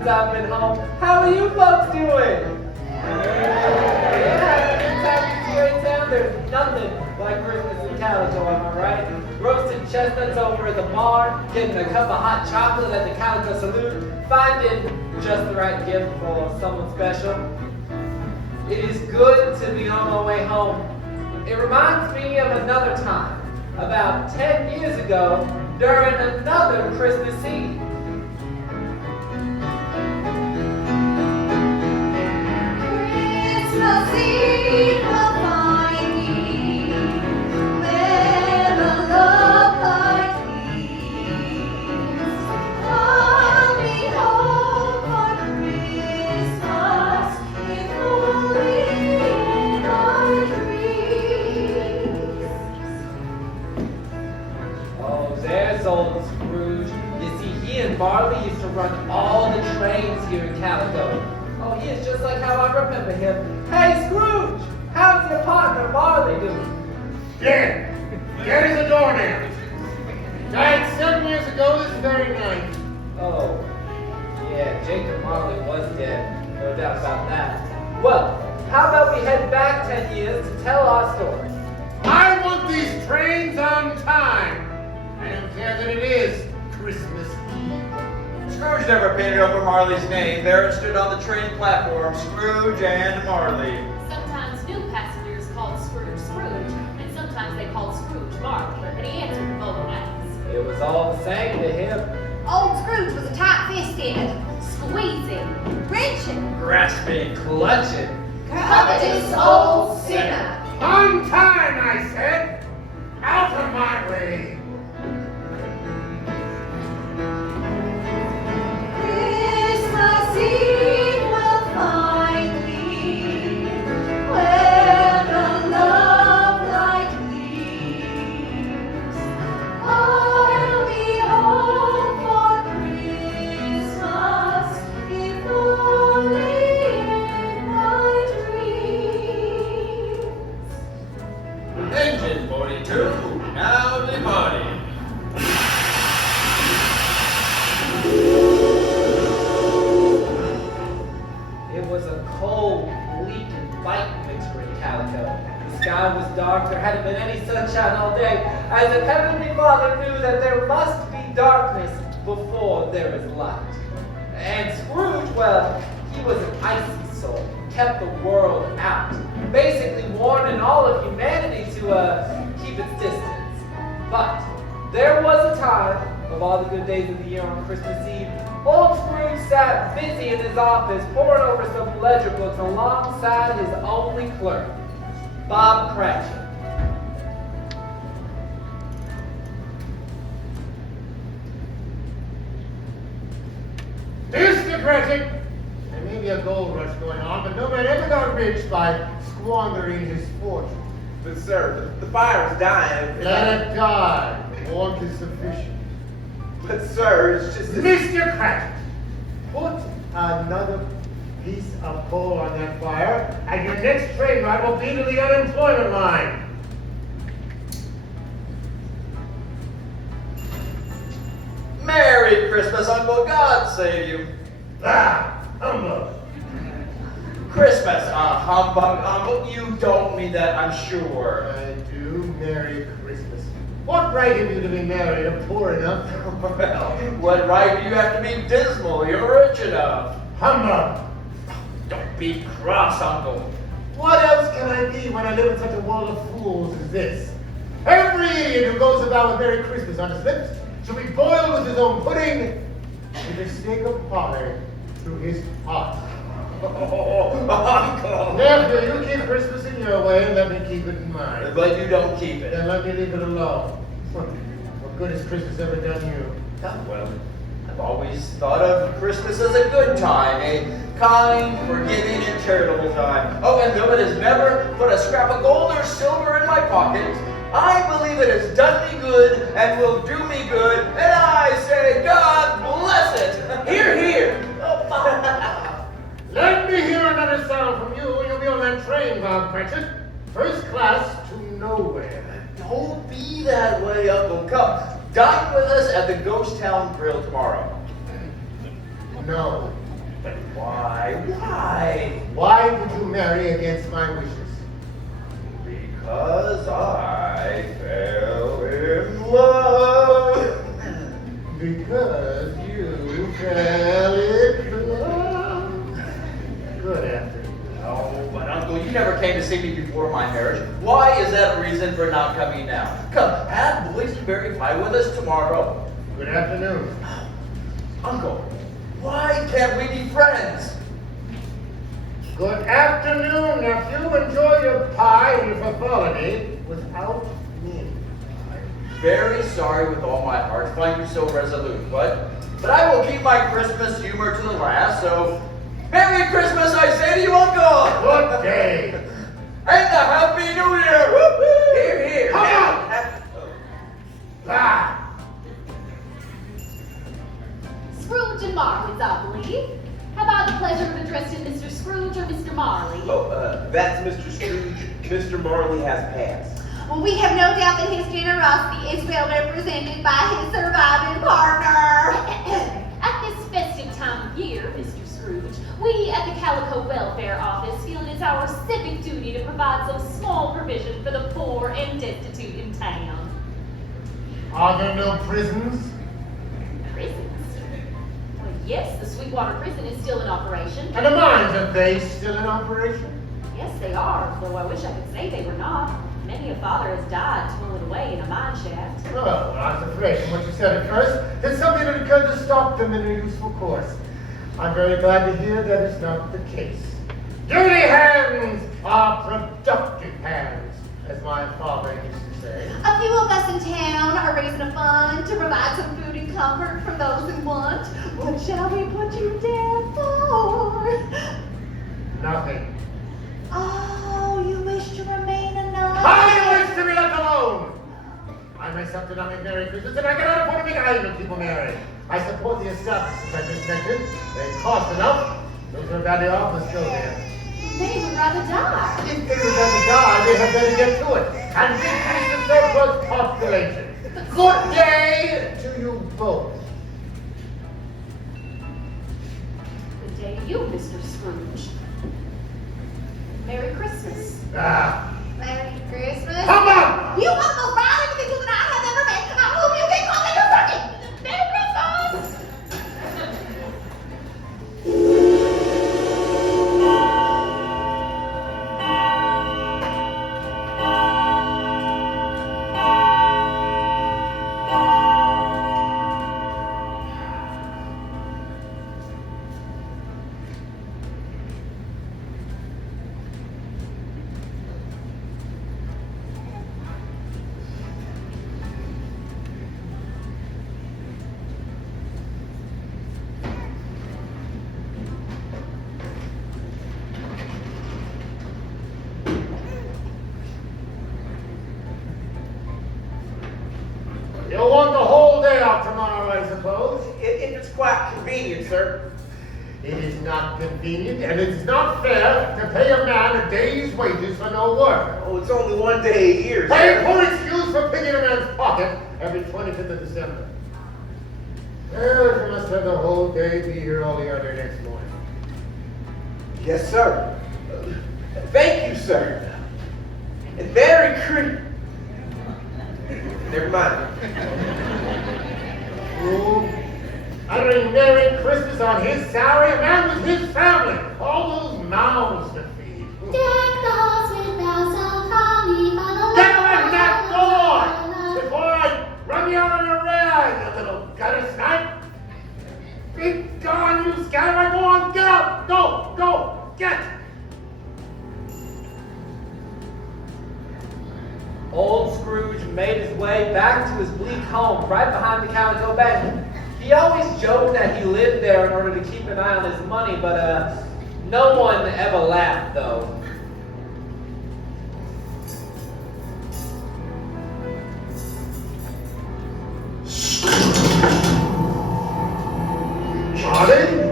since I've been home. How are you folks doing? Yeah, it's happy to town. There's nothing like Christmas in Calico, am I right? Roasted chestnuts over at the bar, getting a cup of hot chocolate at the Calico Saloon, finding just the right gift for someone special. It is good to be on my way home. It reminds me of another time, about 10 years ago, during another Christmas Eve. Christmas Eve will find me where the love light leads. I'll be home for Christmas, if only in our dreams. Oh, there's old Scrooge. You see, he and Marley used to run all the trains here in Calico. Oh, he is just like how I remember him. Hey, Scrooge! How's your partner Marley doing? Dead. Dead as a doornail. Died 7 years ago this very night. Oh, yeah, Jacob Marley was dead. No doubt about that. Well, how about we head back 10 years to tell our story? I want these trains on time. I don't care that it is Christmas Eve. Scrooge never painted over Marley's name. There it stood on the train platform, Scrooge and Marley. Sometimes new passengers called Scrooge Scrooge, and sometimes they called Scrooge Marley, but he answered both ways. It was all the same to him. Old Scrooge was a tight-fisted, Squeezing, wrenching, Grasping, clutching. covetous old sinner. On time, I said. Out of my way. Christmas Eve will find me where the love light leads. I'll be home for Christmas, if only in my dreams. Engine 42, now departing. It was a cold, bleak, and biting winter in Calico. The sky was dark, there hadn't been any sunshine all day, as if Heavenly Father knew that there must be darkness before there is light. And Scrooge, well, he was an icy soul, kept the world out, basically warning all of humanity to keep its distance. But there was a time, of all the good days of the year on Christmas Eve, old Scrooge sat busy in his office poring over some ledger books alongside his only clerk, Bob Cratchit. Mr. Cratchit, there may be a gold rush going on, but no man ever got rich by squandering his fortune. But sir, the fire is dying. Let it die. Warmth is sufficient. But sir, it's just... Mr. Cratchit, put another piece of coal on that fire, and your next train ride will be to the unemployment line. Merry Christmas, Uncle. God save you. Ah, humbug. Christmas, humbug, Uncle. You don't mean that, I'm sure. I do. Merry Christmas. What right have you to be married? I'm poor enough. Well, what right do you have to be dismal? You're rich enough. Humbug. Don't be cross, Uncle. What else can I be when I live in such a world of fools as this? Every idiot who goes about with Merry Christmas on his lips shall be boiled with his own pudding with a steak of pie through his heart. Oh, Uncle. Therefore, you keep Christmas in your way and let me keep it in mine. But you don't keep it. Then let me leave it alone. What good has Christmas ever done you? Well, I've always thought of Christmas as a good time, a kind, forgiving, and charitable time. Oh, and though it has never put a scrap of gold or silver in my pocket, I believe it has done me good and will do me good, and I say, God bless it. Hear, hear. Let me hear another sound from you, and you'll be on that train, Bob Cratchit. First class to nowhere. Don't be that way, Uncle. Come, dine with us at the Ghost Town Grill tomorrow. No. But why? Why? Why would you marry against my wishes? Because I fell in love. Because you fell in love. Good afternoon. Oh, but Uncle, you never came to see me before my marriage. Why is that a reason for not coming now? Come, have boysenberry pie with us tomorrow. Good afternoon. Uncle, why can't we be friends? Good afternoon, nephew. Enjoy your pie and your frivolity without me. I'm very sorry with all my heart to find you so resolute, but I will keep my Christmas humor to the last, so Merry Christmas, I say to you, Uncle! Good day. And a Happy New Year! Woo-hoo! Here, here. Come now. on! Ah! Scrooge and Marley's, I believe. Have I the pleasure of addressing Mr. Scrooge or Mr. Marley? Oh, that's Mr. Scrooge. Mr. Marley has passed. Well, we have no doubt that his generosity is well represented by his surviving partner. At this festive time of year, Mr. Scrooge, we at the Calico Welfare Office feel it is our civic duty to provide some small provision for the poor and destitute in town. Are there no prisons? Prisons? Well, yes, the Sweetwater prison is still in operation. And the mines, are they still in operation? Yes, they are, though I wish I could say they were not. Many a father has died toiling away in a mine shaft. Oh, well, I was afraid from what you said at first that something had occurred to stop them in a useful course. I'm very glad to hear that is not the case. Dirty hands are productive hands, as my father used to say. A few of us in town are raising a fund to provide some food and comfort for those in want. What shall we put you down for? Nothing. Oh, you wish to remain anonymous? I wish to be left alone! I myself did not make Merry Christmas, and I cannot afford to make either people marry. I support the establishments I just mentioned. They cost enough. Those who are badly off must go there. They would rather die. If they would rather die, they had better get to it and decrease the surplus population. Good day to you both. Good day to you, Mr. Scrooge. Merry Christmas. Ah, Merry Christmas. come on! You are the most violent individual that I have ever met, and I hope you can call me your turkey. Merry Christmas! You'll want the whole day off tomorrow, I suppose. If it's quite convenient, sir. It is not convenient, and it is not fair to pay a man a day's wages for no work. Oh, it's only one day a year, Pay sir. for excuse for picking a man's pocket every 25th of December. Well, you must have the whole day, be here all the other next morning. Yes, sir. Thank you, sir. And Merry Christmas. Never mind. Fool. Uttering Merry Christmas on his salary, a man with his family. All those mouths to feed. Deck the halls with boughs of holly, follow Get away that door! Before I run you out on your rear, you little gutter snipe! Be gone, you scallywag! Go on, get out! Go! Go! Get! Old Scrooge made his way back to his bleak home right behind the Calico Bank. He always joked that he lived there in order to keep an eye on his money, but no one ever laughed though. Marley?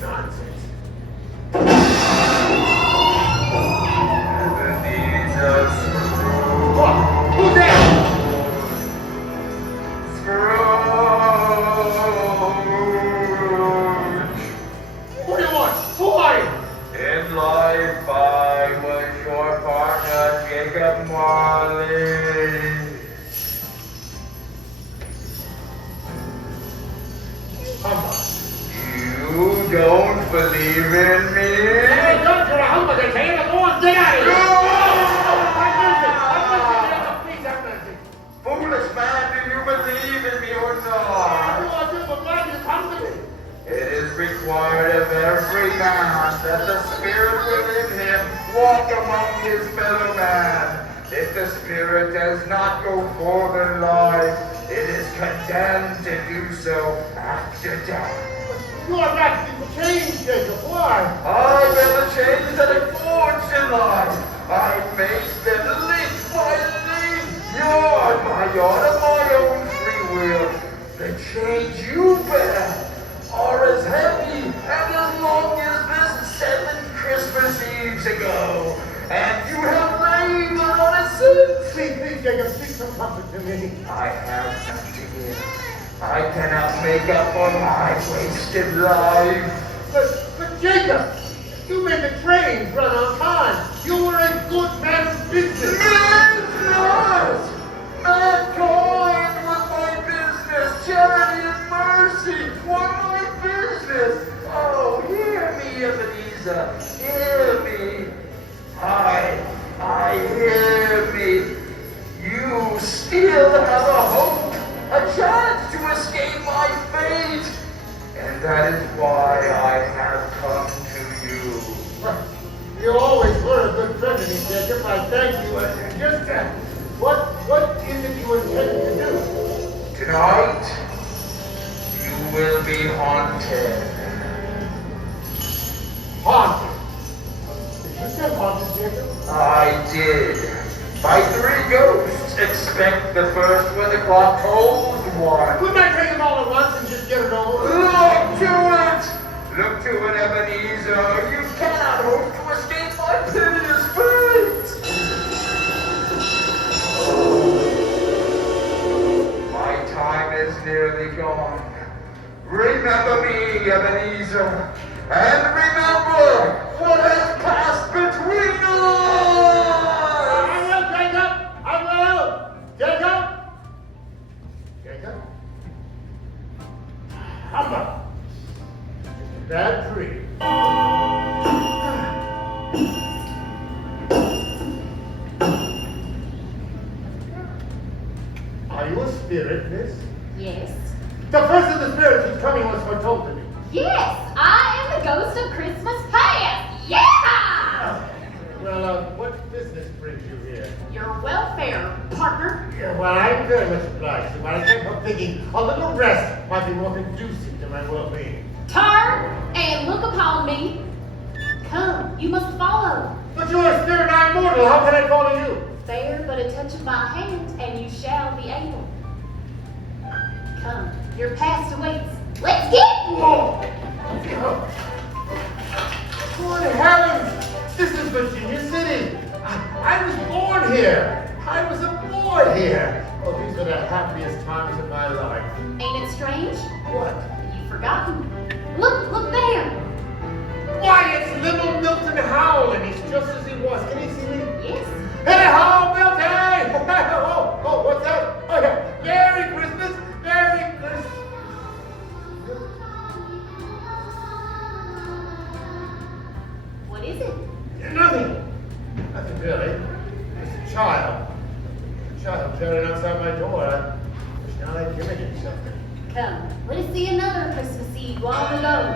Nonsense. if I was your partner, Jacob Marley? You don't believe in me? Hey, don't you're a humbug, I tell you. Go on, get out of here. Please have mercy. Foolish man, do you believe in me or not? I do, but why do you come to me? It is required of every man that the spirit within him walk among his fellow man. If the spirit does not go forth in life, it is condemned to do so after death. You are not changed, Jacob. Why? I never changed any forged in life. I made them link by link, yard by yard of my own free will. The chains you bear are as heavy and as long as this 7 Christmas Eves ago. And you have laid them on a since. Please, Jacob, speak some comfort to me. I have none to give. I cannot make up for my wasted life. But Jacob, you made the trains run on time. You were a good man of business. Business! Mankind was my business. Charity and mercy were my business. Oh, hear me, Ebenezer. Hear me. I hear me. You still have a hope, a chance to escape my fate. And that is why I have come to you. You always were a good friend to me, Jacob. I thank you. Just what is it you intend to do? Tonight, you will be haunted. Haunted. Did you say haunted, Jacob? I did. By 3 ghosts. Expect the first when the clock tolls 1. Couldn't I take them all at once and just get it over with? Look to it! Look to it, Ebenezer. You cannot hope to escape my piteous fate. My time is nearly gone. Remember me, Ebenezer. And remember what has passed between us! I will, Jacob! I will! Jacob! Jacob? Humbug! Just a bad dream. Are you a spirit, miss? Yes. The first of the spirits whose coming was foretold to me. Yes, I am the ghost of Christmas past. Yeah! Well, what business brings you here? Your welfare, partner. Yeah, well, I'm very much obliged to you. I can't help thinking a little rest might be more conducive to my well-being. Turn and look upon me. Come, you must follow. But you are a spirit, I'm mortal. How can I follow you? Bear but a touch of my hand, and you shall be able. Come, your past awaits. Let's get! Oh. Good heavens! This is Virginia City. I was born here. I was a boy here. Oh, these are the happiest times of my life. Ain't it strange? What? You've forgotten. Look there. Why, it's little Milton Howell, and he's just as he was. Can you see me? Yes. Hey, ho, Milton! Oh, what's that? Oh, yeah. Merry Christmas! Merry Christmas! What is it? Nothing. Nothing really. Just a child. A child carried outside my door. I wish now I'd given him something. Come, let us see another Christmas Eve while alone.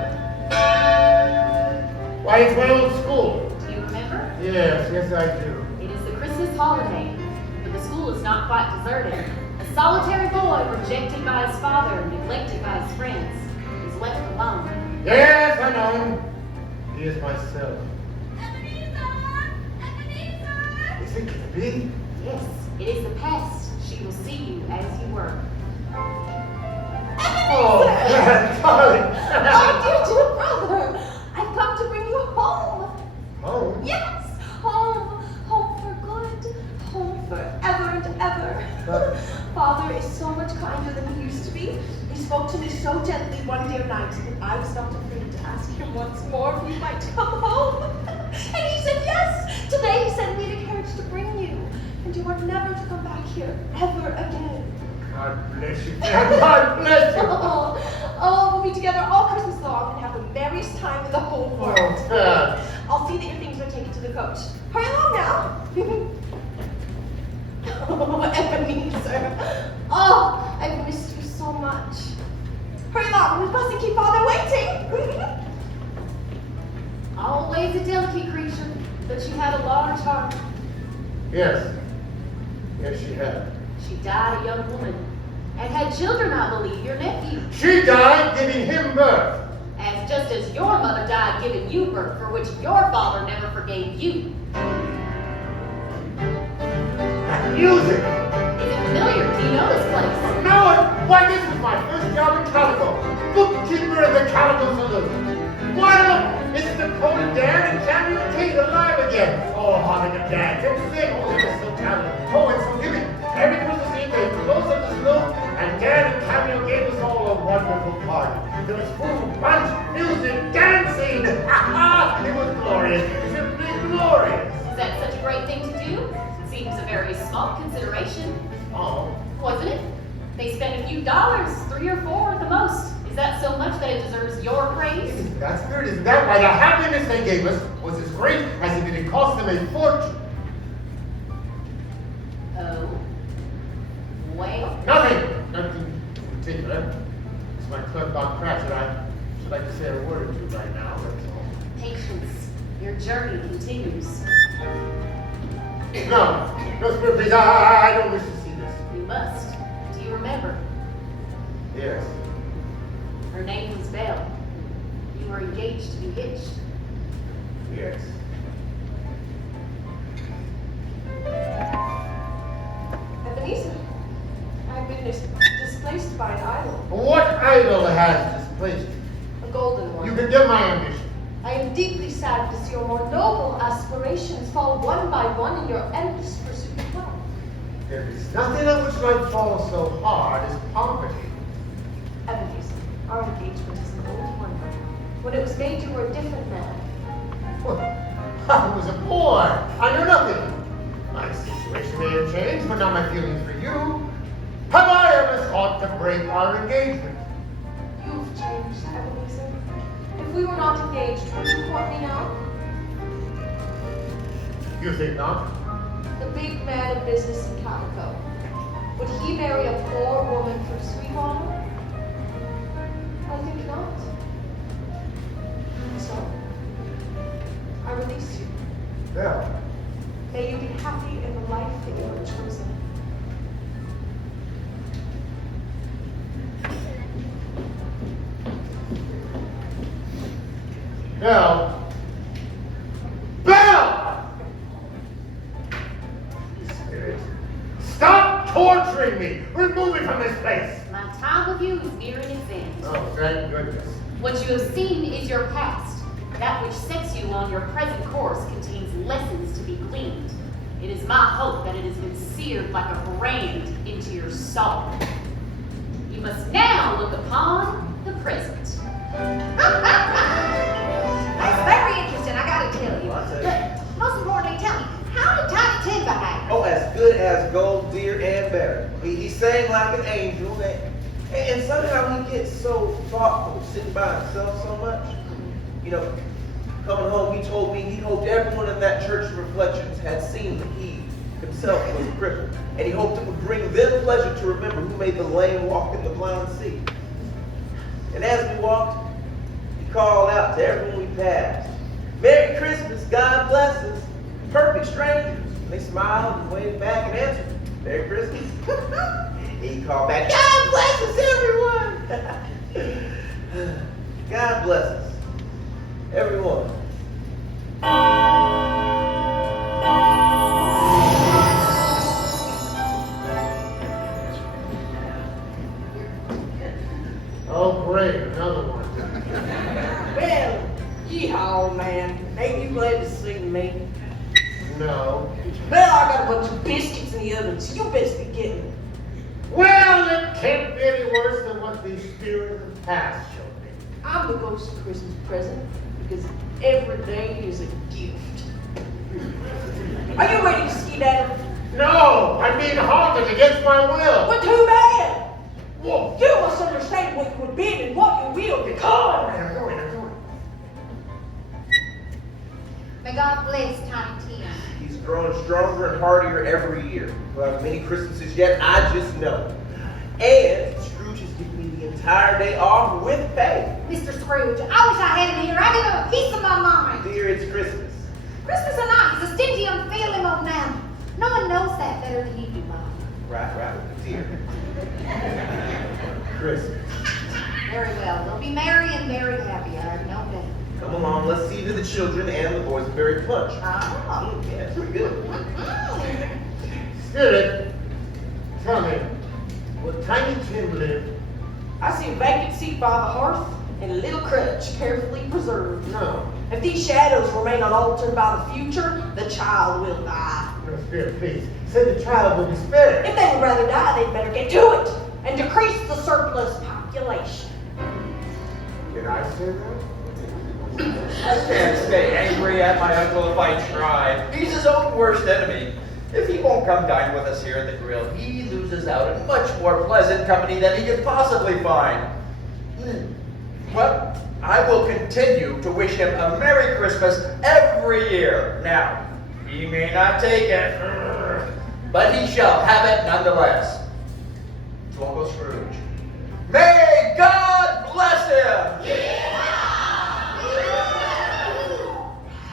Why, it's my old school. Do you remember? Yes, I do. It is the Christmas holiday, but the school is not quite deserted. A solitary boy rejected by his father and neglected by his friends is left alone. Yes, I know him. He is myself. Is it gonna be? Yes, it is the past. She will see you as you were. Oh, darling. Oh, dear brother, I've come to bring you home. Home? Yes, home. Home for good. Home forever and ever. But- Father is so much kinder than he used to be. He spoke to me so gently one dear night that I was not afraid to ask him once more if he might come home. And he here ever again. God bless you, Dan. God bless you. Oh, we'll be together all Christmas long and have the merriest time in the whole world. Oh, Dad. I'll see that your things are taken to the coach. Hurry along now. Oh, Ebenezer. Oh, I've missed you so much. Hurry along, we mustn't keep Father waiting. Always a delicate creature, but she had a large heart. Yes. Yes, she had. She died a young woman, and had children, I believe, your nephew. She died giving him birth. As just as your mother died giving you birth, for which your father never forgave you. That music. Is it familiar? Do you know this place? Know it? Why, this was my first job in Calico. Bookkeeper at the Calico Saloon. Why, look, it's Dakota Dan and Samuel Kate alive again. Oh, how they can dance and sing. Oh, they were so talented. Oh, and so giving. Every Christmas Eve they close up the saloon, and Dan and Samuel gave us all a wonderful party. There was food, punch, music, dancing. It was glorious. Simply glorious. Is that such a great thing to do? Seems a very small consideration. Oh. Wasn't it? They spent a few dollars, 3 or 4 at the most. Is that so much that it deserves your praise? Isn't that spirit? Isn't that why the happiness they gave us was as great as if it had cost them a fortune? Oh. Well. Nothing. Nothing in particular. It's my clerk Bob Pratt and I should like to say a word or two right now, that's all. Patience. Your journey continues. No, Spirit, please, I don't wish to see this. You must. Do you remember? Yes. Her name was Belle. You were engaged to be hitched. Yes. Ebenezer, I've been displaced by an idol, What idol has displaced you? a golden one. You condemn my ambition. I am deeply sad to see your more noble aspirations fall one by one in your endless pursuit of wealth. There is nothing on which life falls so hard as poverty. Ebenezer, our engagement is an old one. When it was made, you were a different man. Well, I was a boy. I knew nothing. My situation may have changed, but not my feelings for you. Have I ever sought to break our engagement? You've changed, Ebenezer. If we were not engaged, would you court me now? You think not? The big man of business in Calico. Would he marry a poor woman for Sweetwater? I think not. So, I release you. Well, May you be happy in the life that you have chosen. Belle! Belle! Spirit, stop torturing me! Remove me from this place! My time with you is nearing its end. Oh, thank goodness. What you have seen is your past. That which sets you on your present course contains lessons to be gleaned. It is my hope that it has been seared like a brand into your soul. You must now look upon the present. That's very interesting, I gotta tell you. Well, I tell you. But most importantly, tell me, how did Tiny Tim behave? Oh, as good as gold, deer, and better. He sang like an angel, and somehow he gets so thoughtful, sitting by himself so much. You know, coming home, he told me he hoped everyone in that church of reflections had seen that he himself was a cripple, and he hoped it would bring them pleasure to remember who made the lame walk and the blind see. And as we walked, he called out to everyone we passed, "Merry Christmas, God bless us." Perfect strangers. And they smiled and waved back and answered, "Merry Christmas." He called back, "God bless us, everyone." God bless us, everyone. Oh, great, another one. Well, yeehaw, man. Ain't you glad to see me? No. Well, I got a bunch of biscuits in the oven, so you best be getting them. Well, it can't be any worse than what the spirit of the past showed me. I'm the ghost of Christmas present because every day is a gift. Are you ready to skedaddle? No, I'm being haunted against my will. Well, too bad. Whoa. You must understand what you have been and what you will become. I'm going. May God bless Tiny Tim. He's growing stronger and hardier every year. We'll have many Christmases yet, I just know. And Scrooge has given me the entire day off with pay. Mr. Scrooge, I wish I had him here. I give him a piece of my mind. Dear, it's Christmas. Christmas or not, he's a stingy, unfeeling old man. No one knows that better than you do, Bob. Right, dear. Christmas. Very well. They'll be merry and very happy. I have no doubt. Come along, let's see to the children and the boys a berry punch. Oh. Yeah, it's pretty good. Spirit, tell me, will Tiny Tim live? I see a vacant seat by the hearth and a little crutch carefully preserved. No. If these shadows remain unaltered by the future, the child will die. No, Spirit, please. Say the child will be spared. If they would rather die, they'd better get to it and decrease the surplus population. Did I say that? I can't stay angry at my uncle if I try. He's his own worst enemy. If he won't come dine with us here at the grill, he loses out on much more pleasant company than he could possibly find. Well, I will continue to wish him a Merry Christmas every year. Now, he may not take it, but he shall have it nonetheless. To Uncle Scrooge. May God bless him!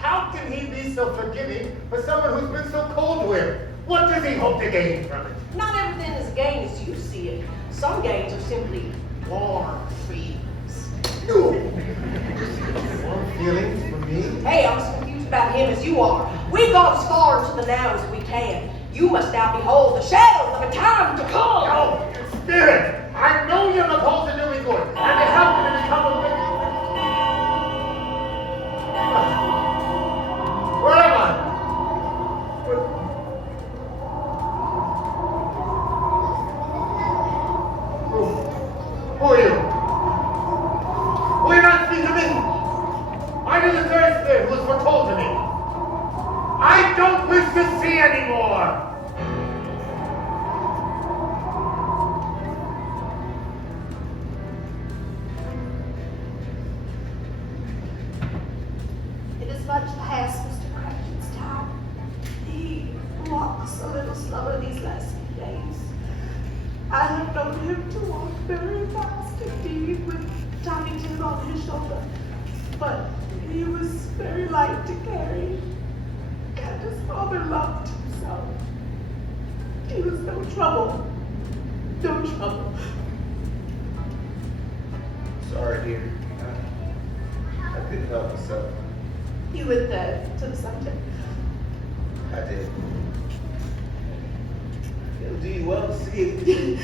How can he be so forgiving for someone who's been so cold to him? What does he hope to gain from it? Not everything is a gain as you see it. Some gains are simply warm feelings. No. Warm feelings for me? Hey, I'm as confused about him as you are. We've gone as far into the now as we can. You must now behold the shadows of a time to come. No, Spirit, I know you're opposed to doing good, and to help me to become a witness. Where am I? Who are you? Will you not speak to me? I know the third spirit who was foretold to me. I don't wish to see anymore. It is much past Mr. Cratchit's time. He walks a little slower these last few days. I have known him to walk very fast indeed with Tiny Tim on his shoulder. But he was very light to carry. And his father loved him so. He was no trouble. No trouble. Sorry, dear. I couldn't help myself. You went there to the Sunday. I did. It'll do you well to see it.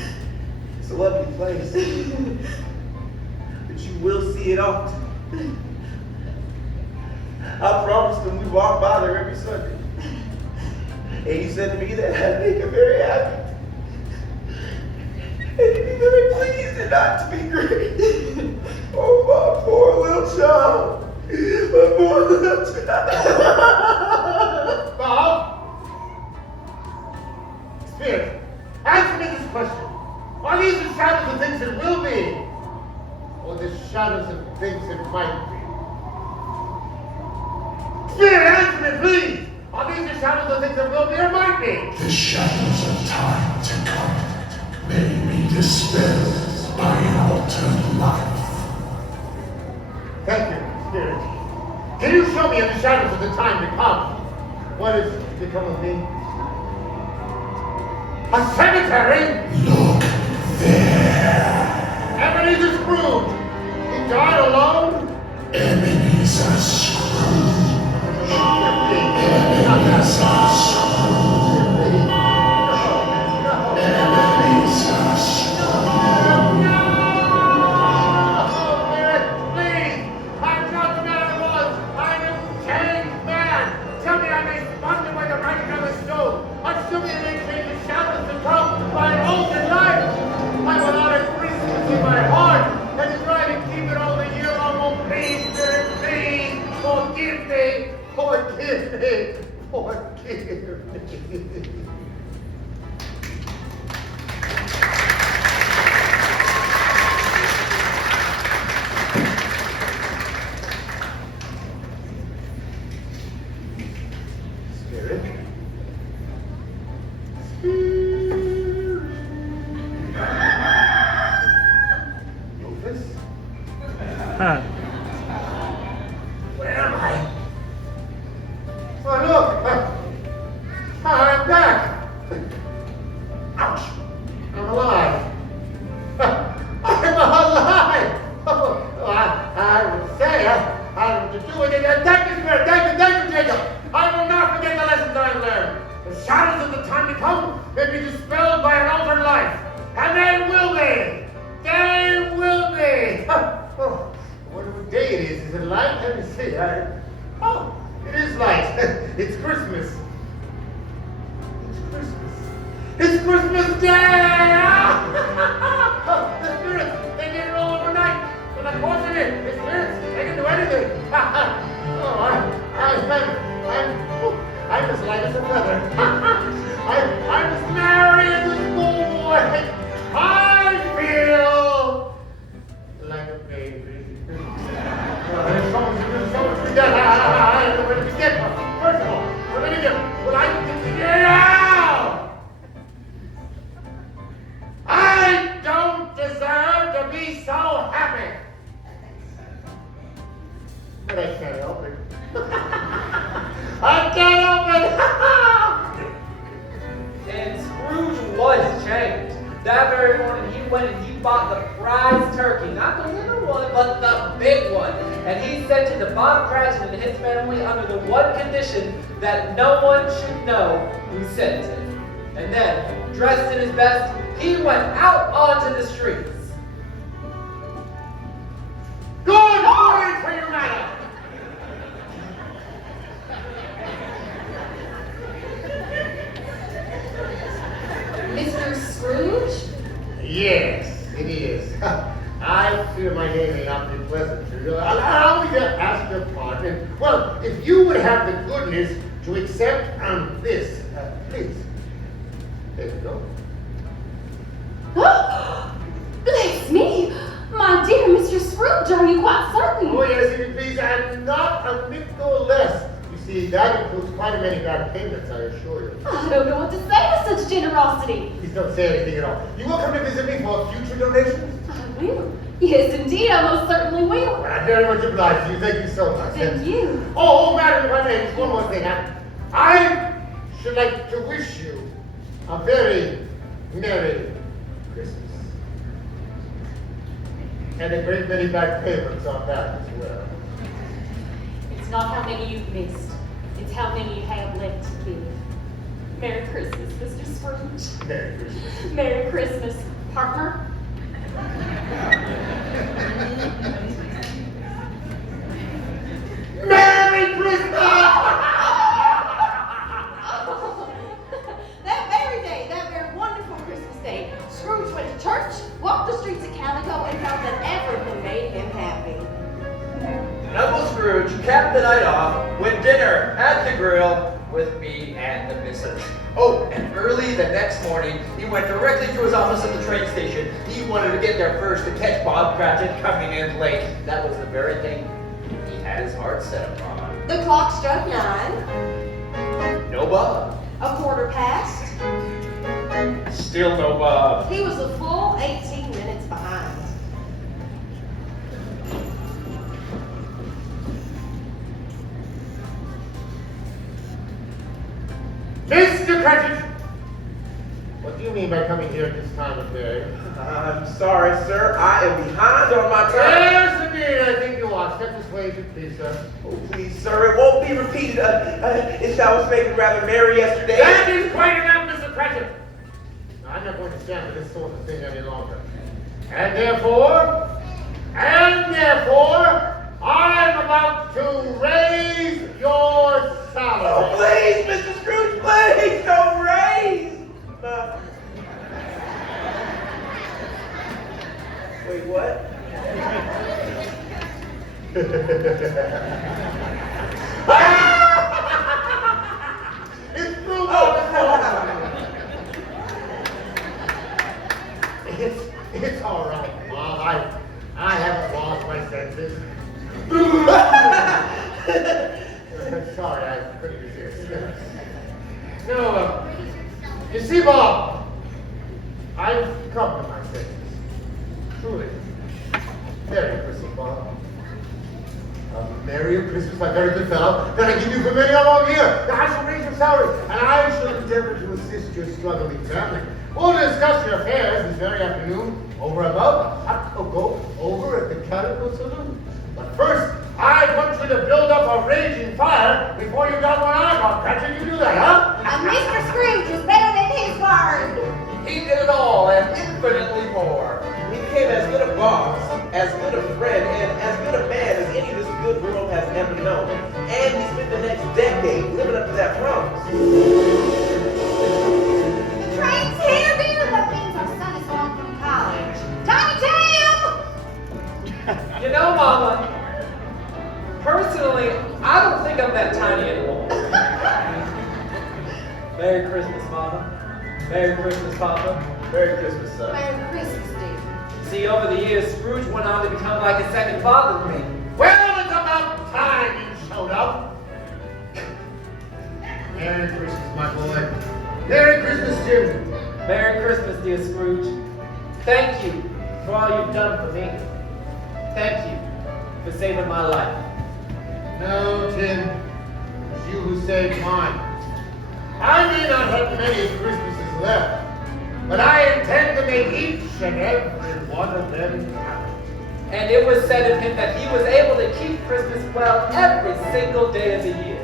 It's a lovely place. But you will see it often. I promised him we'd walk by there every Sunday. And he said to me that I'd make him very happy. And he'd be very pleased and not to be grieved. Oh, my poor little child. My poor little child. Bob? Spirit, answer me this question. Are these the shadows of things that will be? Or the shadows of things that might be? Spirit, answer me, please! Are these the shadows of things that will be or might be? The shadows of time to come may be dispelled by an altered life. Thank you, Spirit. Can you show me in the shadows of the time to come what has become of me? A cemetery? Look there. Ebenezer Scrooge. He died alone? Ebenezer Scrooge. Ebenezer Scrooge. Ebenezer Scrooge. Please! I'm not the man I was! I'm a changed man! Tell me I may wonder by the writing on the stone! Assuming I may change the shadows to come by an altered life! I will not have Christmas in my heart and try to keep it all the year long. Oh, please, Spirit, please! Forgive me! Forgive me! Forgive me! shadows of the time to come may be dispelled by an altered life. And they will be! They will be! Oh, I wonder what day it is. Is it light? Let me see. Oh, it is light. It's Christmas. It's Christmas. It's Christmas Day! The spirits, they did it all overnight. But of course it is. The spirits, they can do anything. I'm as light as a feather. I'm as merry as a schoolboy. I feel like a baby. There's so much to be done. I don't know where to begin. First of all, what do I do? Well, I can get out. I don't deserve to be so happy. But I can't help it. I can't help it. And Scrooge was changed. That very morning, he went and he bought the prize turkey, not the little one, but the big one. And he sent it to Bob Cratchit and his family under the one condition that no one should know who sent it. And then, dressed in his best, he went out onto the streets. Good morning for your madam. Mr. Scrooge? Yes, it is. I fear my name may not be pleasant to you. Allow me to ask your pardon. Well, if you would have the goodness to accept on this, please. There you go. Bless me! My dear Mr. Scrooge, are you quite certain? Oh, yes, if you please, and not a nickel less. You see, that includes quite a many bad payments, I assure you. I don't know what to say with such generosity. Please don't say anything at all. You will come to visit me for future donations? I will. Yes, indeed, I most certainly will. Well, I'm very much obliged to you. Thank you so much. Thank you. Oh, madam, if I may, just one more thing. I should like to wish you a very Merry Christmas. And a great many back payments on that as well. It's not how many you've missed. It's how many you have left to give. Merry Christmas, Mr. Scrooge. Merry Christmas. Merry Christmas, partner. Merry Christmas! That very day, that very wonderful Christmas day, Scrooge went to church, walked the streets of Calico, and found that everything made him happy. And Uncle Scrooge capped the night off with dinner at the grill with me and the missus. Oh, and early the next morning, he went directly to his office at the train station. He wanted to get there first to catch Bob Cratchit coming in late. That was the very thing he had his heart set upon. The clock struck 9, No Bob. a quarter past. Still no Bob. He was a full 18 minutes behind. Mr. Cratchit! What do you mean by coming here at this time of day? I'm sorry, sir. I am behind on my time. Yes, indeed, I think you are. Step this way, if you please, sir. Oh, please, sir. It won't be repeated. I was making rather merry yesterday. That is quite enough, Mr. Cratchit. Now, I'm not going to stand for this sort of thing any longer. And therefore, I'm about to raise your salary. Oh, please, Mr. Scrooge, please, don't raise. Wait, what? It's true. It's all right, Bob. I haven't lost my senses. Sorry, I couldn't resist. No, you see, Bob, I've come to my senses. Truly. Merry Christmas, Bob. A Merry Christmas, my very good fellow, that I give you for many a long year. Now, I shall raise your salary, and I shall endeavor to assist your struggling family. We'll discuss your affairs this very afternoon over above a hot cocoa over at the Calico Saloon. But first, I'd want you to build up a raging fire before you got one arm off. Can't you do that, huh? And Mr. Scrooge was better than his word. He did it all and infinitely more. He became as good a boss, as good a friend, and as good a man as any this good world has ever known. And he spent the next decade living up to that promise. The train's here, dear. That means our son is home from college. Tiny Tim! You know, Mama, personally, I don't think I'm that tiny anymore. Merry Christmas, Mama. Merry Christmas, Papa. Merry Christmas, son. Merry Christmas, dear. See, over the years, Scrooge went on to become like a second father to me. Well, it's about time you showed up. Merry Christmas, my boy. Merry Christmas, Jim. Merry Christmas, dear Scrooge. Thank you for all you've done for me. Thank you for saving my life. No, Tim. It's you who saved mine. I may not have many Christmases left, but I intend to make each and every one of them count. And it was said of him that he was able to keep Christmas well every single day of the year.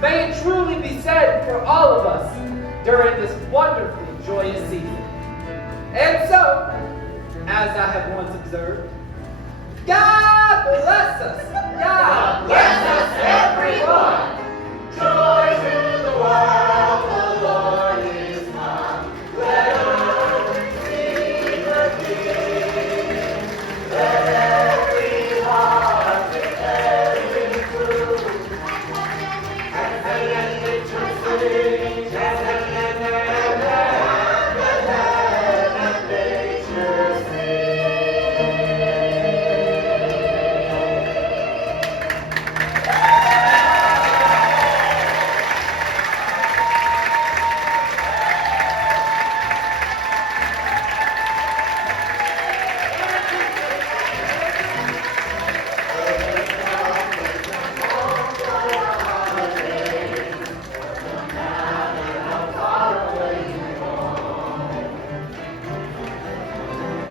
May it truly be said for all of us during this wonderfully joyous season. And so, as I have once observed, God bless us. God bless us, everyone. Joy to